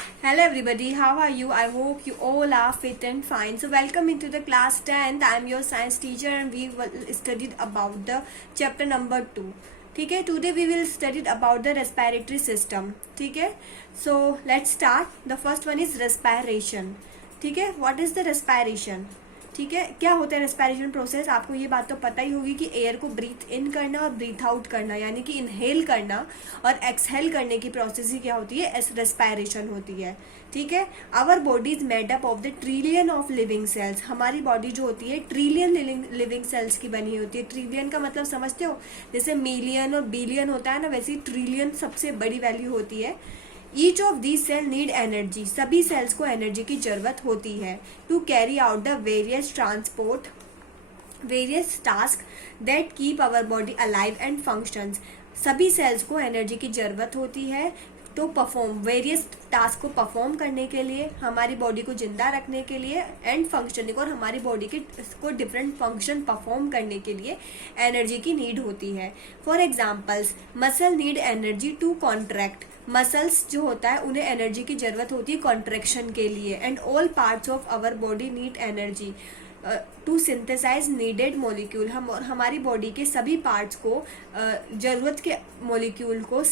Hello everybody, how are you? I hope you all are fit and fine. So welcome into the class 10th. I am your science teacher and we will studied about the chapter number 2. ठीक है, today we will study about the respiratory system. ठीक है, so let's start. The first one is respiration. ठीक है, what is the respiration? ठीक है, क्या होता है रेस्पिरेशन प्रोसेस? आपको ये बात तो पता ही होगी कि एयर को ब्रीथ इन करना और ब्रीथ आउट करना, यानी कि इनहेल करना और एक्सहेल करने की प्रोसेस ही क्या होती है? रेस्पिरेशन होती है. ठीक है, our body is made up of the trillion of living cells. हमारी बॉडी जो होती है ट्रिलियन लिविंग सेल्स की बनी होती है. ट्रिलियन का मतलब समझते हो? जैसे मिलियन और बिलियन होता है ना, वैसे ट्रिलियन सबसे बड़ी वैल्यू होती है. Each of these cell need energy. सभी सेल्स को एनर्जी की जरूरत होती है to carry out the various task that keep our body alive and functions. सभी सेल्स को एनर्जी की जरूरत होती है तो परफॉर्म वेरियस टास्क को परफॉर्म करने के लिए, हमारी बॉडी को जिंदा रखने के लिए एंड फंक्शनिंग, और हमारी बॉडी के को डिफरेंट फंक्शन परफॉर्म करने के लिए एनर्जी की नीड होती है. For examples, muscle need energy to contract. Muscles जो होता है उन्हें एनर्जी की जरूरत होती है कॉन्ट्रैक्शन के लिए. And all parts of our body need energy to synthesize needed molecule. हम और हमारी बॉडी के सभी पार्ट्स को जरूरत के मॉलिक्यूल को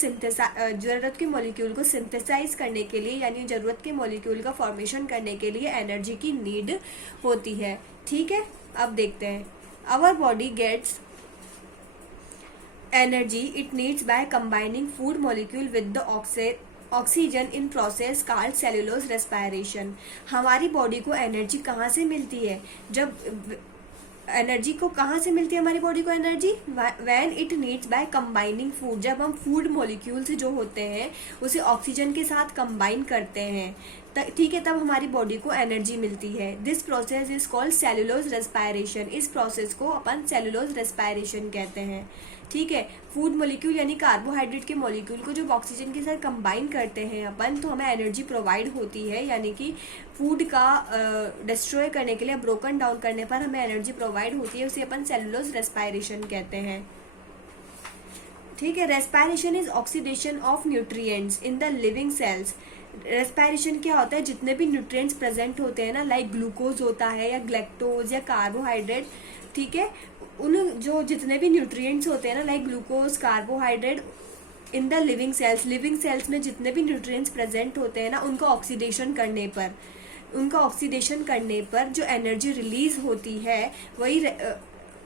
सिंथेसाइज करने के लिए, यानी जरूरत के मॉलिक्यूल का फॉर्मेशन करने के लिए एनर्जी की नीड होती है. ठीक है, अब देखते हैं. Our body gets energy it needs by combining food molecule with the oxygen in process called cellulose respiration. हमारी बॉडी को एनर्जी कहाँ से मिलती है? एनर्जी को कहाँ से मिलती है हमारी बॉडी को energy? When it needs by combining food. जब हम फूड मॉलिक्यूल्स जो होते हैं उसे ऑक्सीजन के साथ कंबाइन करते हैं, ठीक है, तब हमारी बॉडी को एनर्जी मिलती है. This process is called cellulose respiration. इस प्रोसेस को अपन सेलुलोज रेस्पिरेशन कहते हैं. ठीक है, फूड मॉलिक्यूल यानी कार्बोहाइड्रेट के मॉलिक्यूल को जब ऑक्सीजन के साथ कंबाइन करते हैं अपन, तो हमें एनर्जी प्रोवाइड होती है, यानी कि फूड का डिस्ट्रॉय करने के लिए, ब्रोकन डाउन करने पर हमें एनर्जी प्रोवाइड होती है. उसे अपन सेलुलोज रेस्पिरेशन कहते हैं. ठीक है, respiration is oxidation of nutrients in the living cells. Respiration क्या होता है? जितने भी न्यूट्रिएंट्स प्रेजेंट होते हैं ना, लाइक ग्लूकोज होता है या ग्लैक्टोज या कार्बोहाइड्रेट, ठीक है, उन जो जितने भी न्यूट्रिएंट्स होते हैं ना, like glucose, carbohydrate, in the living cells में जितने भी न्यूट्रिएंट्स प्रेजेंट होते हैं ना, उनका ऑक्सीडेशन करने पर जो एनर्जी रिलीज होती है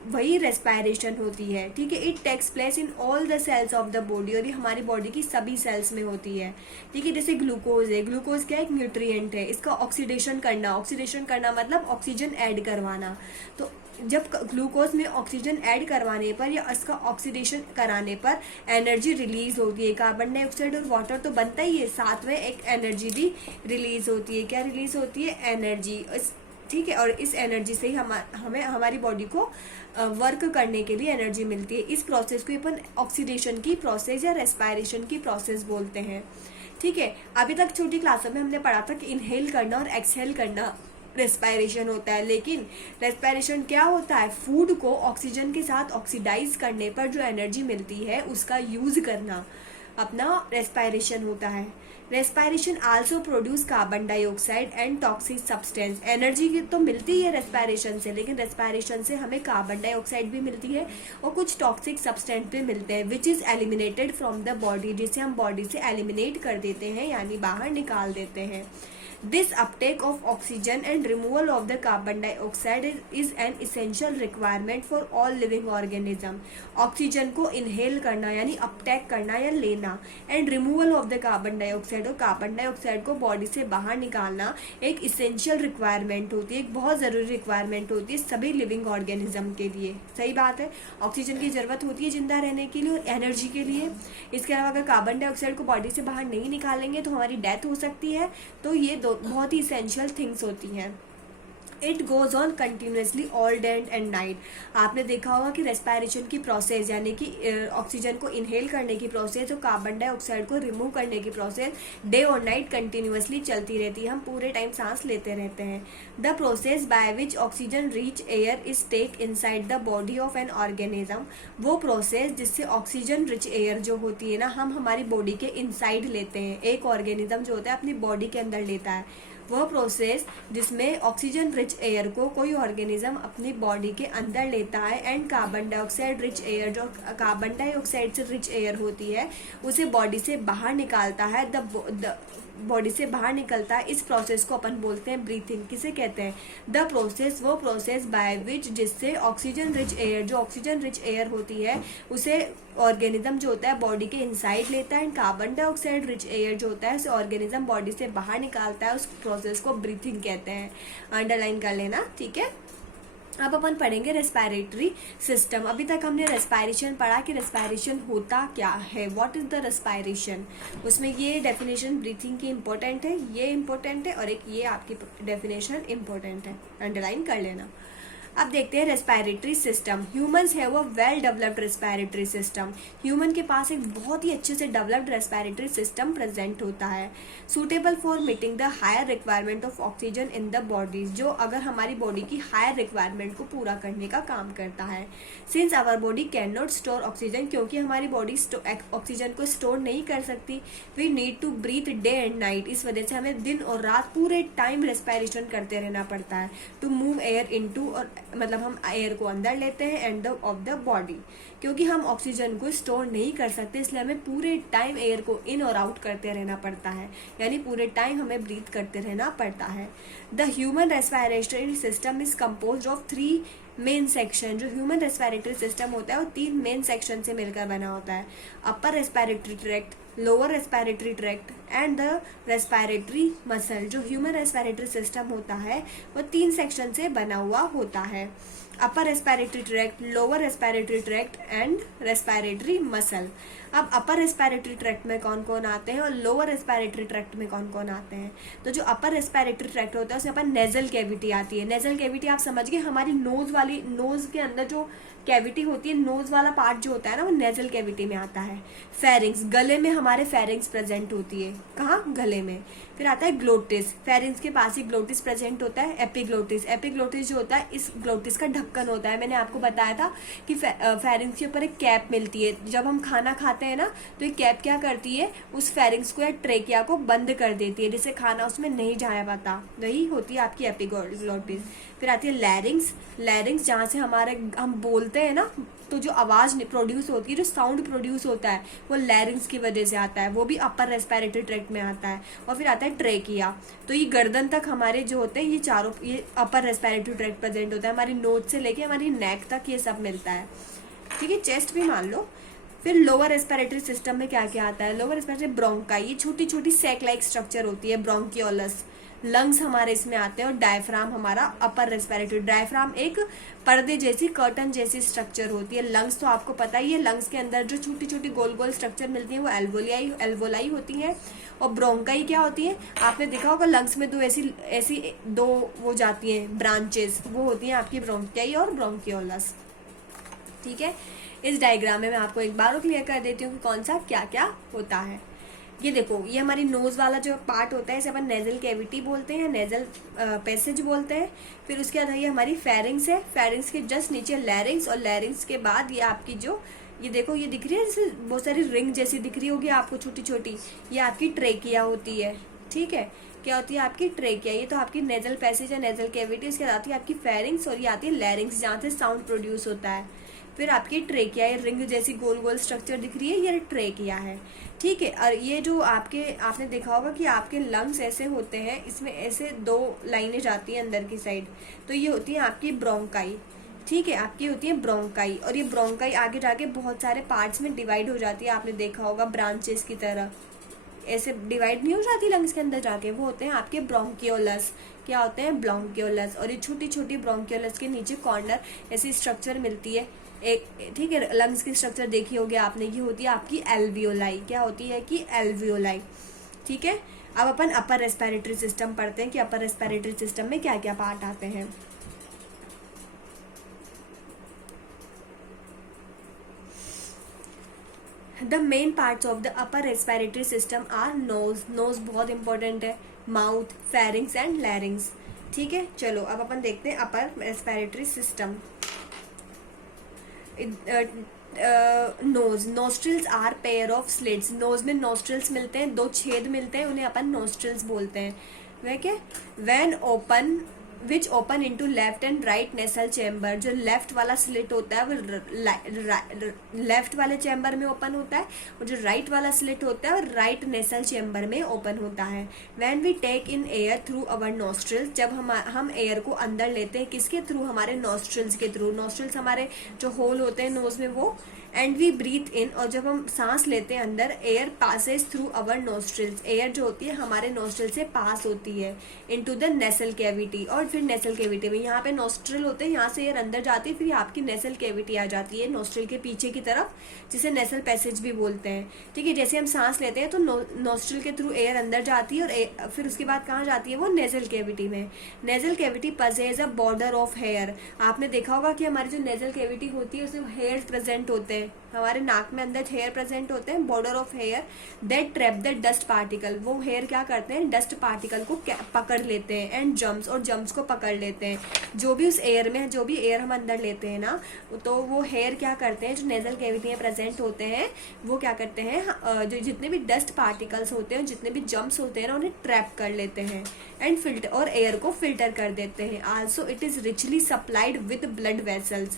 वही रेस्पिरेशन होती है. ठीक है, it takes place in all the cells of the body. और ये हमारी बॉडी की सभी सेल्स में होती है. ठीक है, जैसे ग्लूकोज है. ग्लूकोज क्या? एक न्यूट्रिएंट है. इसका ऑक्सीडेशन करना मतलब ऑक्सीजन ऐड करवाना. तो जब ग्लूकोज में ऑक्सीजन ऐड करवाने पर या इसका ऑक्सीडेशन कराने पर एनर्जी रिलीज होती है. कार्बन डाइऑक्साइड और वाटर तो बनता ही है, साथ में एक एनर्जी भी रिलीज होती है. क्या रिलीज होती है? एनर्जी. ठीक है, और इस एनर्जी से ही हमें हमारी बॉडी को वर्क करने के लिए एनर्जी मिलती है. इस प्रोसेस को अपन ऑक्सीडेशन की प्रोसेस या रेस्पिरेशन की प्रोसेस बोलते हैं. ठीक है, अभी तक छोटी क्लासों में हमने पढ़ा था कि इनहेल करना और एक्सहेल करना रेस्पिरेशन होता है. लेकिन रेस्पिरेशन क्या होता है? फूड को ऑक्सीजन के साथ ऑक्सीडाइज करने पर जो एनर्जी मिलती है उसका यूज करना अपना रेस्पिरेशन होता है. Respiration also produce carbon dioxide and toxic substance. Energy तो मिलती है रेस्पिरेशन से, लेकिन रेस्पिरेशन से हमें कार्बन डाइऑक्साइड भी मिलती है और कुछ टॉक्सिक सब्सटेंस भी मिलते हैं, which is eliminated from the body. जिसे हम बॉडी से एलिमिनेट कर देते हैं, यानी बाहर निकाल देते हैं. This uptake of oxygen and removal of the carbon dioxide is an essential requirement for all living organism. Oxygen को इनहेल करना यानी अपटेक करना या लेना, and removal of the carbon dioxide, और कार्बन डाइऑक्साइड को बॉडी से बाहर निकालना एक इसेंशियल रिक्वायरमेंट होती है, एक बहुत ज़रूरी रिक्वायरमेंट होती है सभी लिविंग ऑर्गेनिज्म के लिए. सही बात है, ऑक्सीजन की ज़रूरत होती है जिंदा रहने के लिए और एनर्जी के लिए. इसके अलावा अगर कार्बन डाइऑक्साइड को बॉडी से बाहर नहीं निकालेंगे तो हमारी डेथ हो सकती है. तो ये दो बहुत ही इसेंशियल थिंग्स होती हैं. It goes on continuously all day and night. आपने देखा होगा कि रेस्पिरेशन की प्रोसेस यानी कि ऑक्सीजन को इनहेल करने की प्रोसेस और कार्बन डाइऑक्साइड को रिमूव करने की प्रोसेस डे और नाइट कंटिन्यूसली चलती रहती है, हम पूरे टाइम सांस लेते रहते हैं। The process by which oxygen reach air is take inside the body of an organism, वो प्रोसेस जिससे ऑक्सीजन रिच एयर जो होती है ना हम हमारी बॉडी के इनसाइड लेते हैं, एक ऑर्गेनिज्म जो होता है अपनी बॉडी के अंदर लेता है, वह प्रोसेस जिसमें ऑक्सीजन रिच एयर को कोई ऑर्गेनिज्म अपनी बॉडी के अंदर लेता है and carbon dioxide rich air जो कार्बन डाइऑक्साइड से रिच एयर होती है उसे बॉडी से बाहर निकालता है, द बॉडी से बाहर निकलता है। इस प्रोसेस को अपन बोलते हैं ब्रीथिंग। किसे कहते हैं? द प्रोसेस, वो प्रोसेस बाय विच जिससे ऑक्सीजन रिच एयर जो ऑक्सीजन रिच एयर होती है उसे ऑर्गेनिज्म जो होता है बॉडी के इनसाइड लेता है and carbon dioxide rich air जो होता है उसे ऑर्गेनिज्म बॉडी से बाहर निकालता है। उस प्रोसेस को ब्रीथिंग कहते हैं। अंडरलाइन कर लेना, ठीक है। अब अपन पढ़ेंगे रेस्पिरेटरी सिस्टम। अभी तक हमने रेस्पिरेशन पढ़ा कि रेस्पिरेशन होता क्या है, व्हाट इज द रेस्पिरेशन। उसमें ये डेफिनेशन ब्रीथिंग की इंपॉर्टेंट है, ये इंपॉर्टेंट है और एक ये आपकी डेफिनेशन इंपॉर्टेंट है, अंडरलाइन कर लेना। अब देखते हैं respiratory system. Humans have a well developed respiratory system. Human के पास एक बहुत ही अच्छे से डेवलप्ड रेस्पिरेटरी सिस्टम प्रेजेंट होता है, suitable for meeting the higher requirement of oxygen in the body, जो अगर हमारी बॉडी की हायर रिक्वायरमेंट को पूरा करने का काम करता है। Since our body can not store oxygen, क्योंकि हमारी बॉडी ऑक्सीजन को स्टोर नहीं कर सकती, we need to breathe day and night. इस वजह से हमें दिन और रात पूरे टाइम रेस्पिरेशन करते रहना पड़ता है टू मूव एयर इनटू, और मतलब हम एयर को अंदर लेते हैं एंड ऑफ द बॉडी, क्योंकि हम ऑक्सीजन को स्टोर नहीं कर सकते इसलिए हमें पूरे टाइम एयर को इन और आउट करते रहना पड़ता है, यानी पूरे टाइम हमें ब्रीथ करते रहना पड़ता है। The human respiratory system is composed of 3 main section. जो ह्यूमन रेस्पिरेटरी सिस्टम होता है वो 3 मेन सेक्शन से मिलकर बना होता है, upper respiratory tract, lower respiratory tract and the respiratory muscle. जो ह्यूमन रेस्पिरेटरी सिस्टम होता है वो 3 सेक्शन से बना हुआ होता है, upper respiratory tract, lower respiratory tract and respiratory muscle. अब अपर रेस्पिरेटरी ट्रैक्ट में कौन कौन आते हैं और लोअर रेस्पिरेटरी ट्रैक्ट में कौन कौन आते हैं। तो जो अपर रेस्पिरेटरी ट्रैक्ट होता है उसमें अपन नेजल कैविटी आती है। नेजल कैविटी आप समझ गए, हमारी नोज के अंदर जो कैविटी होती है, नोज वाला पार्ट जो होता है ना वो नेजल कैविटी में आता है। फेरिंग्स, गले में हमारे फेरिंग्स प्रेजेंट होती है, कहाँ? गले में। फिर आता है ग्लोटिस, फेरिंग्स के पास ही ग्लोटिस प्रेजेंट होता है। एपिग्लोटिस, एपिग्लोटिस जो होता है इस ग्लोटिस का ढक्कन होता है। मैंने आपको बताया था कि फेरिंग्स के ऊपर एक कैप मिलती है, जब हम खाना खाते हैं ना तो ये कैप क्या करती है, उस फेरिंग्स को या ट्रेकिया को बंद कर देती है, जिससे खाना उसमें नहीं जा पाता, वही होती है आपकी एपिग्लोटिस। फिर आती है लैरिंग्स, लैरिंग्स जहाँ से हम बोलते हैं ना तो जो आवाज़ प्रोड्यूस होती है, जो साउंड प्रोड्यूस होता है वो लैरिंग्स की वजह से आता है, वो भी अपर रेस्पिरेटरी ट्रैक्ट में आता है। और फिर आता है ट्रेकिया, तो ये गर्दन तक हमारे जो होते हैं ये अपर रेस्पिरेटरी ट्रैक्ट प्रेजेंट होता है, हमारी नोज से लेके हमारी नेक तक ये सब मिलता है, ठीक है, चेस्ट भी मान लो। फिर लोअर रेस्पिरेटरी सिस्टम में क्या क्या आता है? लोअर रेस्पिरेटरी ब्रोंकाई, ये छोटी छोटी सैक लाइक स्ट्रक्चर होती है, ब्रोंकियोलस। लंग्स हमारे इसमें आते हैं और डायफ्राम हमारा अपर रेस्पिरेटरी। डायफ्राम एक पर्दे जैसी, कर्टन जैसी स्ट्रक्चर होती है। लंग्स तो आपको पता ही है, लंग्स के अंदर जो छोटी छोटी गोल गोल स्ट्रक्चर मिलती है वो एल्वोलाई होती है। और ब्रोंकाई क्या होती है? आपने देखा होगा लंग्स में ऐसी दो वो जाती हैं ब्रांचेस, वो होती हैं आपकी ब्रोंकाई और ब्रोंकियोलस, ठीक है। इस डायग्राम में मैं आपको एक बार क्लियर कर देती हूँ कि कौन सा क्या क्या होता है। ये देखो, ये हमारी नोज वाला जो पार्ट होता है इसे अपन नेजल कैविटी बोलते हैं, नेजल पैसेज बोलते हैं। फिर उसके बाद ये हमारी फेरिंग्स है, फेरिंग्स के जस्ट नीचे लैरिंग्स, और लैरिंग्स के बाद ये आपकी जो ये देखो ये दिख रही है जैसे बहुत सारी रिंग जैसी दिख रही होगी आपको छोटी छोटी, ये आपकी ट्रेकिया होती है, ठीक है। क्या होती है आपकी ट्रेकिया, ये तो आपकी नेजल पैसेज है, नेजल कैविटी। इसके बाद आती है आपकी फेरिंग्स और ये आती है लैरिंग्स जहाँ से साउंड प्रोड्यूस होता है। फिर आपकी ट्रेकिया, ये रिंग जैसी गोल गोल स्ट्रक्चर दिख रही है, ये ट्रेकिया है, ठीक है। और ये जो आपने देखा होगा कि आपके लंग्स ऐसे होते हैं, इसमें ऐसे 2 लाइनें जाती हैं अंदर की साइड, तो ये होती है आपकी ब्रोंकाई, ठीक है, आपकी होती है ब्रोंकाई। और ये ब्रोंकाई आगे जाके बहुत सारे पार्ट्स में डिवाइड हो जाती है, आपने देखा होगा ब्रांचेस की तरह ऐसे डिवाइड नहीं हो जाती लंग्स के अंदर जाके, वो होते हैं आपके ब्रोंकियोलस। क्या होते हैं? ब्रोंकियोलस। और ये छोटी छोटी ब्रोंकियोलस के नीचे कॉर्नर ऐसी स्ट्रक्चर मिलती है एक, ठीक है। लंग्स की स्ट्रक्चर देखी होगी आपने, ये होती है आपकी एल्वियोलाई। क्या होती है कि एल्वियोलाई, ठीक है, अब अपन अपर रेस्पिरेटरी सिस्टम पढ़ते हैं कि अपर रेस्पिरेटरी सिस्टम में क्या क्या पार्ट आते हैं। The main parts of the upper respiratory system are nose, nose बहुत इंपॉर्टेंट है, माउथ, फेरिंग्स एंड लैरिंग्स। ठीक है, चलो अब अपन देखते हैं upper respiratory system. Nose, nostrils are pair of slits, nose में नोस्ट्रिल्स मिलते हैं, दो छेद मिलते हैं, उन्हें अपन नोस्ट्रिल्स बोलते हैं। वह क्या, when open which open into left and right nasal chamber, जो लेफ्ट वाला स्लिट होता है वो लेफ्ट वाले चैम्बर में ओपन होता है, और जो राइट वाला स्लिट होता है वो राइट नेसल चैम्बर में ओपन होता है। When we take in air through our nostrils, जब हम एयर को अंदर लेते हैं, किसके थ्रू, हमारे नोस्ट्रिल्स के थ्रू, नोस्ट्रिल्स हमारे जो होल होते हैं नोज में वो, एंड वी ब्रीथ इन, और जब हम सांस लेते हैं अंदर, air passes through our nostrils, air जो होती है हमारे नोस्ट्रिल से पास होती है इनटू द नेसल कैविटी, और फिर नेसल कैविटी में, यहाँ पे नोस्ट्रिल होते हैं, यहाँ से एयर अंदर जाती है, फिर आपकी नेसल कैविटी आ जाती है नोस्ट्रिल के पीछे की तरफ, जिसे नेसल पैसेज भी बोलते हैं। ठीक है, जैसे हम सांस लेते हैं तो नोस्ट्रिल के थ्रू एयर अंदर जाती है, और फिर उसके बाद कहाँ जाती है वो, नेजल कैविटी में। Nasal cavity possesses a border of hair, आपने देखा होगा कि हमारी जो नेजल कैविटी होती है उसमें हेयर प्रेजेंट होते हैं, हमारे नाक में अंदर हेयर प्रेजेंट होते हैं, border of hair that trap the dust particle, वो हेयर क्या करते हैं, डस्ट पार्टिकल को पकड़ लेते हैं, एंड जम्स, और जम्स को पकड़ लेते हैं, जो भी उस एयर में, जो भी एयर हम अंदर लेते हैं ना, तो वो हेयर क्या करते हैं, जो नेजल कैविटी में प्रेजेंट होते हैं, वो क्या करते हैं, जो जितने भी डस्ट पार्टिकल्स होते हैं, जितने भी जम्स होते हैं ना, उन्हें ट्रैप कर लेते हैं, एंड फिल्टर, और एयर को फिल्टर कर देते हैं। Also it is richly supplied with blood vessels.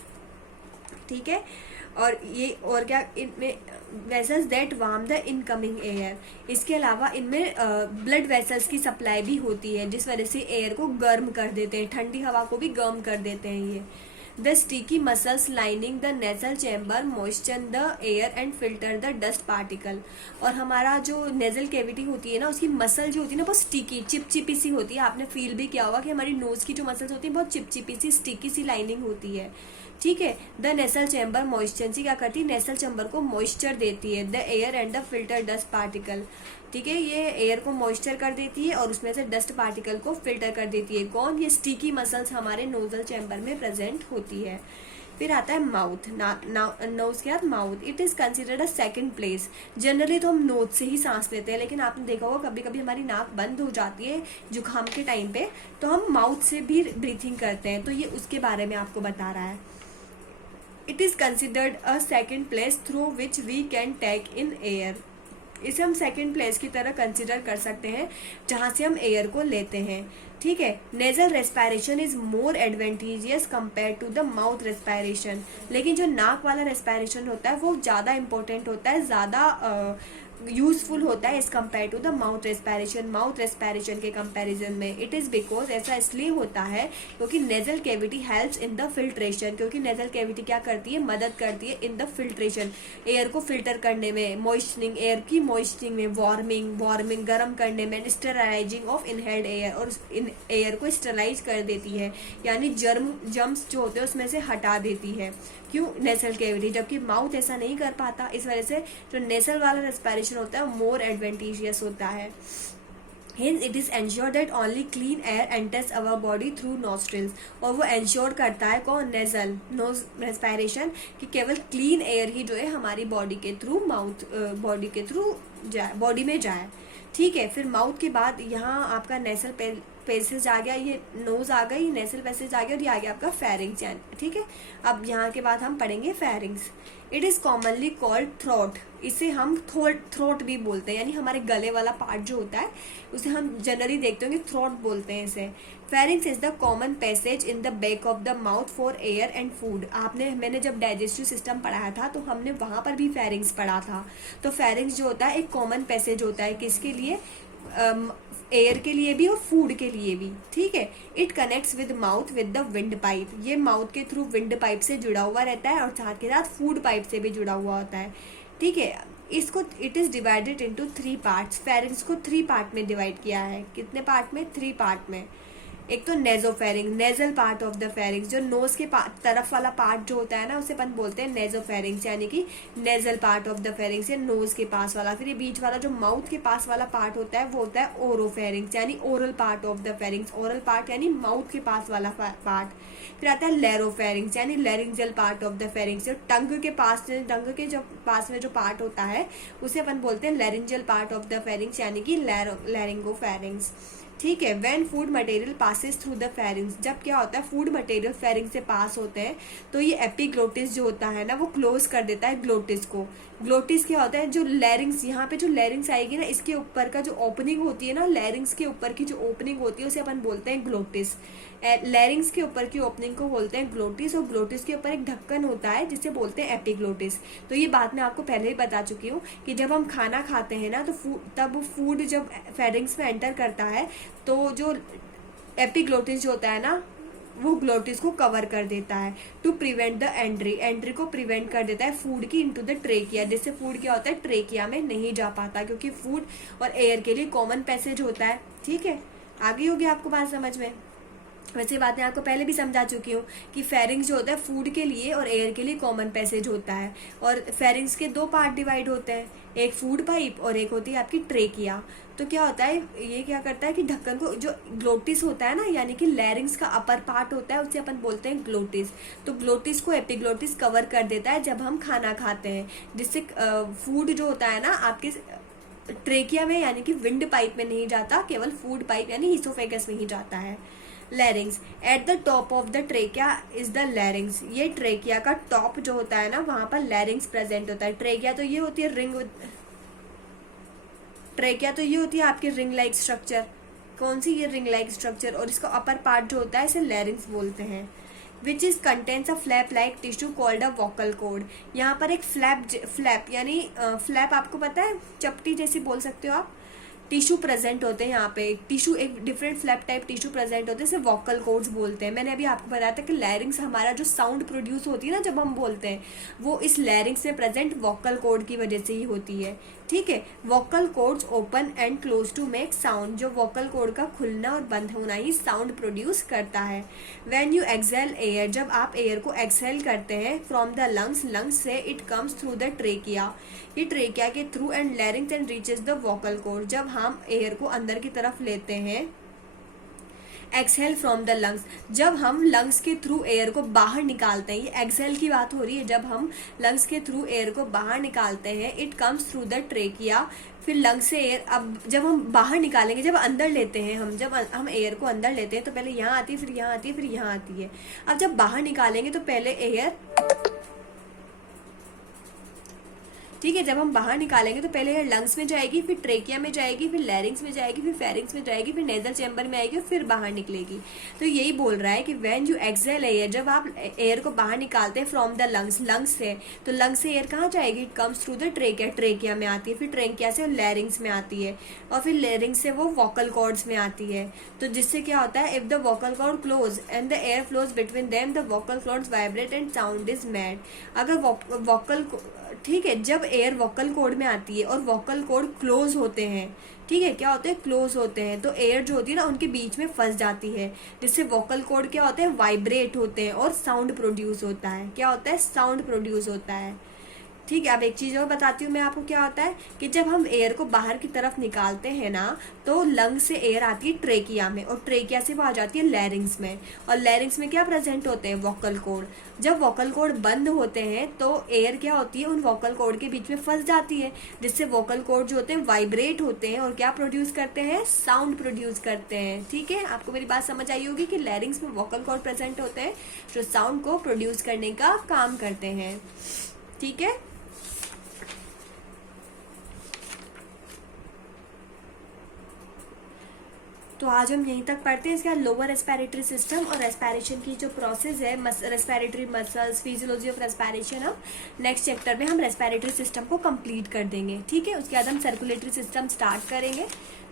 ठीक है, और ये, और क्या, इनमें vessels that warm the incoming air, इसके अलावा इनमें ब्लड वेसल्स की सप्लाई भी होती है, जिस वजह से एयर को गर्म कर देते हैं, ठंडी हवा को भी गर्म कर देते हैं ये। The sticky muscles lining the nasal chamber moisture the air and filter the dust particle, और हमारा जो नेजल कैविटी होती है ना, उसकी मसल जो होती है ना, बहुत स्टिकी, चिपचिपी सी होती है, आपने फील भी किया होगा कि हमारी नोज की जो मसल्स होती है बहुत चिपचिपी सी, स्टिकी सी लाइनिंग होती है। ठीक है, द नेसल चैम्बर मॉइस्चर क्या करती है, नेसल चैम्बर को मॉइस्चर देती है, the air and the filter dust particle. ठीक है, ये एयर को मॉइस्चर कर देती है और उसमें से डस्ट पार्टिकल को फिल्टर कर देती है। कौन, ये स्टिकी मसल्स हमारे नोजल चैम्बर में प्रेजेंट होती है। फिर आता है माउथ, नोज के बाद mouth, it is considered a second place. Generally तो हम नोज से ही सांस लेते हैं, लेकिन आपने देखा होगा कभी कभी हमारी नाक बंद हो जाती है जुकाम के टाइम पे, तो हम माउथ से भी ब्रीथिंग करते हैं, तो ये उसके बारे में आपको बता रहा है। It is considered a second place through which we can take in air, इसे हम सेकेंड प्लेस की तरह कंसिडर कर सकते हैं जहां से हम एयर को लेते हैं। ठीक है, nasal respiration is more advantageous compare to the mouth respiration, लेकिन जो नाक वाला रेस्पिरेशन होता है वो ज़्यादा इंपॉर्टेंट होता है, ज़्यादा यूजफुल होता है as compare to the mouth respiration, mouth respiration के कंपैरिजन में। इट इज़ बिकॉज, ऐसा इसलिए होता है क्योंकि nasal cavity helps in the filtration, क्योंकि नेजल कैविटी क्या करती है, मदद करती है इन द फिल्ट्रेशन, एयर को फिल्टर करने में, मॉइस्चरिंग, एयर की मॉइस्चरिंग में, वार्मिंग गर्म करने में, स्टेराइजिंग ऑफ इनहेल्ड एयर, और इन एयर को स्टेराइज कर देती है, यानी जर्म्स जो होते हैं उसमें से हटा देती है। क्यों, नेसल कैविटी, जबकि माउथ ऐसा नहीं कर पाता, इस वजह से जो नेसल वाला रेस्पिरेशन होता है मोर एडवांटेजियस होता है। Hence it is ensured that only clean air enters our body through nostrils, और वो एंश्योर करता है कौन, नेजल नोज रेस्पिरेशन, कि केवल क्लीन एयर ही जो है हमारी बॉडी के थ्रू, माउथ बॉडी के थ्रू जाए, बॉडी में जाए। ठीक है, फिर माउथ के बाद यहाँ आपका नेसल पैसेज आ गया, ये नोज आ गई, नेसल पैसेज आ गया, और ये आ गया आपका फेरिंग्स। ठीक है, अब यहाँ के बाद हम पढ़ेंगे pharynx. It is commonly called throat, इसे हम थ्रोट भी बोलते हैं, यानी हमारे गले वाला पार्ट जो होता है उसे हम जनरली देखते होंगे थ्रोट बोलते हैं इसे। Pharynx is the common passage in the back of the mouth for air and food. मैंने जब डाइजेस्टिव सिस्टम पढ़ाया था तो हमने वहां पर भी फेरिंग्स पढ़ा था। तो फेरिंग्स जो होता है एक कॉमन पैसेज होता है, किसके लिए, एयर के लिए भी और फूड के लिए भी। ठीक है, it connects with mouth with the wind pipe, ये माउथ के थ्रू विंड पाइप से जुड़ा हुआ रहता है और साथ के साथ फूड पाइप से भी जुड़ा हुआ होता है। ठीक है, इसको it is divided into 3 parts, pharynx को 3 पार्ट में डिवाइड किया है। कितने पार्ट में, 3 पार्ट में। एक तो nasopharynx, nasal part of the pharynx, जो नोज के तरफ वाला पार्ट जो होता है ना उसे अपन बोलते हैं नेजोफेरिंग्स, यानी कि nasal part of the pharynx या नोज के पास वाला। फिर ये बीच वाला जो माउथ के पास वाला पार्ट होता है वो होता है ओरोफेरिंग्स, यानी oral part of the pharynx, oral part यानी माउथ के पास वाला पार्ट। फिर आता है लेरोफेरिंग्स, यानी laryngeal part of the pharynx, जो टंग के पास में जो पार्ट होता है उसे अपन बोलते हैं laryngeal part of the pharynx, यानी कि लैरिंगोफेरिंग्स। ठीक है। When food material passes through the pharynx, जब क्या होता है फूड मटेरियल फेरिंग से पास होते हैं तो ये एपिग्लोटिस जो होता है ना वो क्लोज कर देता है ग्लोटिस को। ग्लोटिस क्या होता है, जो लैरिंग्स, यहाँ पे जो लैरिंग्स आएगी ना इसके ऊपर का जो ओपनिंग होती है ना, लैरिंग्स के ऊपर की जो ओपनिंग होती है उसे अपन बोलते हैं ग्लोटिस। लैरिंग्स के ऊपर की ओपनिंग को बोलते हैं ग्लोटिस, और ग्लोटिस के ऊपर एक ढक्कन होता है जिसे बोलते हैं एपिग्लोटिस। तो ये बात मैं आपको पहले ही बता चुकी हूँ कि जब हम खाना खाते हैं ना तो तब फूड जब फेरिंग्स में एंटर करता है तो जो एपिग्लोटिस जो होता है ना वो ग्लोटिस को कवर कर देता है टू प्रिवेंट द एंट्री को प्रिवेंट कर देता है फूड की इनटू द ट्रेकिया, जिससे फूड क्या होता है ट्रेकिया में नहीं जा पाता, क्योंकि फूड और एयर के लिए कॉमन पैसेज होता है। ठीक है, आगे होगी आपको बात समझ में। वैसे बात मैं आपको पहले भी समझा चुकी हूँ कि फेरिंग्स जो होता है फूड के लिए और एयर के लिए कॉमन पैसेज होता है, और फेरिंग्स के दो पार्ट डिवाइड होते हैं, एक फूड पाइप और एक होती है आपकी ट्रेकिया। तो क्या होता है, ये क्या करता है कि ढक्कन को, जो ग्लोटिस होता है ना यानी कि लैरिंग्स का अपर पार्ट होता है उसे अपन बोलते हैं ग्लोटिस, तो ग्लोटिस को एपिग्लोटिस कवर कर देता है जब हम खाना खाते हैं, जिससे फूड जो होता है ना आपके ट्रेकिया में यानी कि विंड पाइप में नहीं जाता, केवल फूड पाइप यानी ईसोफेगस में ही जाता है। लैरिंग्स, at the top of the trachea is the larynx, ये ट्रेकिया का टॉप जो होता है ना वहां पर लैरिंग्स प्रेजेंट होता है। ट्रेकिया तो ये होती है आपकी रिंग लाइक स्ट्रक्चर। कौन सी, ये रिंग लाइक स्ट्रक्चर, और इसका अपर पार्ट जो होता है इसे लैरिंग्स बोलते हैं। Which is contents a flap like tissue called a vocal cord, यहाँ पर एक फ्लैप यानी फ्लैप आपको पता है चपटी जैसी बोल सकते हो आप, टिश्यू प्रेजेंट होते हैं यहाँ पे, टिश्यू एक different flap type tissue present होते हैं, इसे वोकल कॉर्ड्स बोलते हैं। मैंने अभी आपको बताया था कि लैरिंग्स हमारा जो साउंड प्रोड्यूस होती है ना जब हम बोलते हैं वो इस लैरिंग्स में प्रेजेंट वोकल कॉर्ड की वजह से ही होती है। ठीक है, vocal cords open and close to make sound, जो वोकल कॉर्ड का खुलना और बंद होना ही साउंड प्रोड्यूस करता है। व्हेन यू एक्सहेल एयर, जब आप एयर को एक्सहेल करते हैं फ्रॉम द लंग्स से it comes through the trachea, ये ट्रेकिया के through and larynx and reaches the vocal cord, जब हम एयर को अंदर की तरफ लेते हैं एक्सहेल फ्रॉम द लंग्स, जब हम लंग्स के थ्रू एयर को बाहर निकालते हैं, ये एक्सहेल की बात हो रही है, जब हम लंग्स के थ्रू एयर को बाहर निकालते हैं it comes through the trachea, फिर लंग्स से एयर, अब जब हम बाहर निकालेंगे, जब अंदर लेते हैं जब हम एयर को अंदर लेते हैं तो पहले यहाँ आती है, फिर यहाँ आती है, फिर यहाँ आती है। अब जब बाहर निकालेंगे तो पहले एयर, ठीक है, जब हम बाहर निकालेंगे तो पहले एयर लंग्स में जाएगी, फिर ट्रेकिया में जाएगी, फिर लैरिंग्स में जाएगी, फिर फेरिंग्स में जाएगी, फिर नेजल चैम्बर में आएगी, फिर बाहर निकलेगी। तो यही बोल रहा है कि व्हेन यू एक्सहेल एयर, जब आप एयर को बाहर निकालते हैं फ्रॉम द लंग्स से, तो लंग्स से एयर कहाँ जाएगी, it comes through the trachea, trachea में आती है, फिर ट्रेकिया से लैरिंग्स में आती है, और फिर लैरिंग्स से वो वोकल कॉर्ड्स में आती है। तो जिससे क्या होता है, if the vocal cord close and the air flows between them the vocal cords vibrate and sound is made. अगर वोकल, ठीक है, जब एयर वोकल कॉर्ड में आती है और वोकल कॉर्ड क्लोज होते हैं, ठीक है, क्या होते हैं, क्लोज होते हैं, तो एयर जो होती है ना उनके बीच में फंस जाती है, जिससे वोकल कॉर्ड क्या होते हैं, वाइब्रेट होते हैं और साउंड प्रोड्यूस होता है। क्या होता है, साउंड प्रोड्यूस होता है। ठीक है, अब एक चीज और बताती हूँ मैं आपको, क्या होता है कि जब हम एयर को बाहर की तरफ निकालते हैं ना तो लंग से एयर आती है ट्रेकिया में, और ट्रेकिया से वो आ जाती है लैरिंग्स में, और लैरिंग्स में क्या प्रेजेंट होते हैं, वोकल कॉर्ड। जब वोकल कॉर्ड बंद होते हैं तो एयर क्या होती है, उन वोकल कॉर्ड के बीच में फंस जाती है, जिससे वोकल कॉर्ड जो होते हैं वाइब्रेट होते हैं और क्या प्रोड्यूस करते हैं, साउंड प्रोड्यूस करते हैं। ठीक है, आपको मेरी बात समझ आई होगी कि लैरिंग्स में वोकल कॉर्ड प्रेजेंट होते हैं जो साउंड को प्रोड्यूस करने का काम करते हैं। ठीक है, तो आज हम यहीं तक पढ़ते हैं। इसके बाद लोअर रेस्पिरेटरी सिस्टम और रेस्पिरेशन की जो प्रोसेस है, respiratory muscles, physiology of respiration, हम नेक्स्ट चैप्टर में हम रेस्पिरेटरी सिस्टम को कंप्लीट कर देंगे। ठीक है, उसके बाद हम सर्कुलेटरी सिस्टम स्टार्ट करेंगे।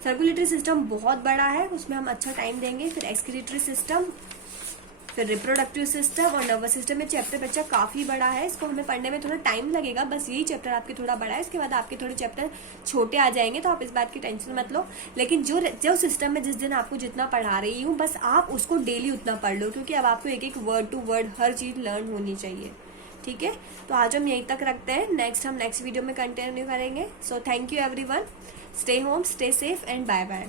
सर्कुलेटरी सिस्टम बहुत बड़ा है, उसमें हम अच्छा टाइम देंगे। फिर एक्सक्रीटरी सिस्टम, फिर रिप्रोडक्टिव सिस्टम और नर्वस सिस्टम में चैप्टर बच्चा काफ़ी बड़ा है, इसको हमें पढ़ने में थोड़ा टाइम लगेगा, बस यही चैप्टर आपके थोड़ा बड़ा है, इसके बाद आपके थोड़े चैप्टर छोटे आ जाएंगे, तो आप इस बात की टेंशन मत लो। लेकिन जो सिस्टम में जिस दिन आपको जितना पढ़ा रही हूँ बस आप उसको डेली उतना पढ़ लो, क्योंकि अब आपको एक एक वर्ड टू वर्ड हर चीज़ लर्न होनी चाहिए। ठीक है, तो आज हम यहीं तक रखते हैं, हम नेक्स्ट वीडियो में कंटिन्यू करेंगे। So thank you everyone, stay home, stay safe and bye bye.